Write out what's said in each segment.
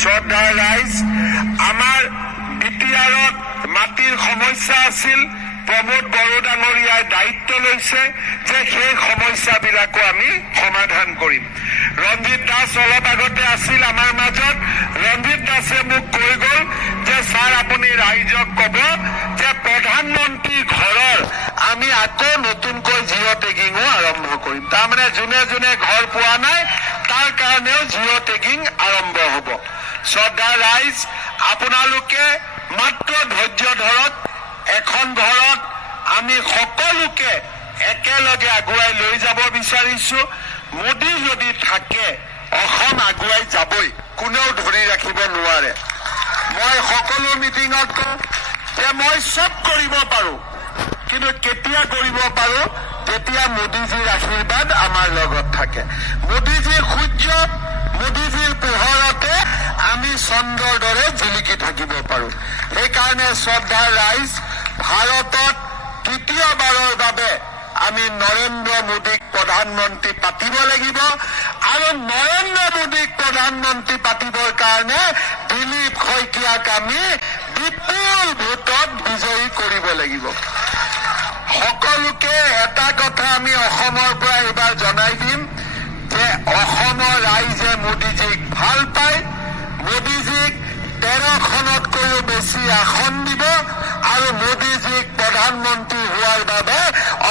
শ্ৰদ্ধাৰ ৰাইজ, আমাৰ বিটিআৰত মাটিৰ সমস্যা আছিল। প্ৰমোদ বড়ো ডাঙৰীয়াই দায়িত্ব লৈছে যে সেই সমস্যাবিলাকো আমি সমাধান কৰিম। ৰঞ্জিত দাস অলপ আগতে আছিল আমাৰ মাজত। ৰঞ্জিত দাসে মোক কৈ গ'ল যে ছাৰ আপুনি ৰাইজক ক'ব যে প্ৰধানমন্ত্ৰীৰ ঘৰৰ আমি আকৌ নতুনকৈ জিঅ' টেগিঙো আৰম্ভ কৰিম। তাৰমানে যোনে যোনে ঘৰ পোৱা নাই তাৰ কাৰণেও জিঅ' টেগিং আৰম্ভ হ'ব। শ্ৰদ্ধাৰ ৰাইজ, আপোনালোকে মাত্ৰ ধৈৰ্য ধৰক। এখন ঘৰত আমি সকলোকে একেলগে আগুৱাই লৈ যাব বিচাৰিছো। মোদী যদি থাকে অসম আগুৱাই যাবই, কোনেও ধৰি ৰাখিব নোৱাৰে। মই সকলো মিটিঙত কওঁ যে মই চব কৰিব পাৰো, কিন্তু কেতিয়া কৰিব পাৰো যেতিয়া মোদীজীৰ আশীৰ্বাদ আমাৰ লগত থাকে। মোদীজীৰ সূৰ্য, মোদীজীৰ পোহৰতে আমি চন্দ্ৰৰ দৰে জিলিকি থাকিব পাৰো। সেইকাৰণে শ্ৰদ্ধাৰ ৰাইজ, ভাৰতত তৃতীয়বাৰৰ বাবে আমি নৰেন্দ্ৰ মোদীক প্ৰধানমন্ত্ৰী পাতিব লাগিব আৰু নৰেন্দ্ৰ মোদীক প্ৰধানমন্ত্ৰী পাতিবৰ কাৰণে দিলীপ শইকীয়াক আমি বিপুল ভোটত বিজয়ী কৰিব লাগিব। সকলোকে এটা কথা আমি অসমৰ পৰা এইবাৰ জনাই দিম যে অসমৰ ৰাইজে মোদীজীক ভাল পায়। মোদীজীক 13খনতকৈও বেছি আসন দিব আৰু মোদীজীক প্ৰধানমন্ত্ৰী হোৱাৰ বাবে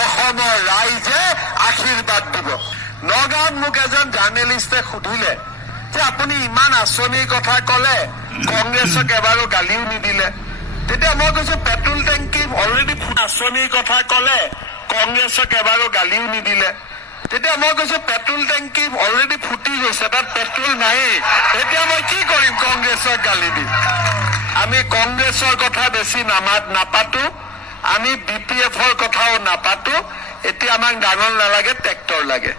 অসমৰ ৰাইজে আশীৰ্বাদ দিব। নগাঁৱত মোক এজন জাৰ্নেলিষ্টে সুধিলে যে আপুনি ইমান আঁচনিৰ কথা ক'লে, কংগ্ৰেছক এবাৰো গালিও নিদিলে। তেতিয়া মই কৈছো পেট্ৰল টেংকি অলৰেডি আঁচনিৰ কথা ক'লে, কংগ্ৰেছক এবাৰো গালিও নিদিলে। তেতিয়া মই কৈছো পেট্ৰল টেংকি অলৰেডি ফুটি গৈছে, তাত পেট্ৰল নায়েই, এতিয়া মই কি কৰিম কংগ্ৰেছক গালি দি। আমি কংগ্ৰেছৰ কথা বেছি নাপাতো, আমি BPF কথাও নাপাতো। এতিয়া আমাক ডাঙৰ নালাগে, ট্ৰেক্টৰ লাগে।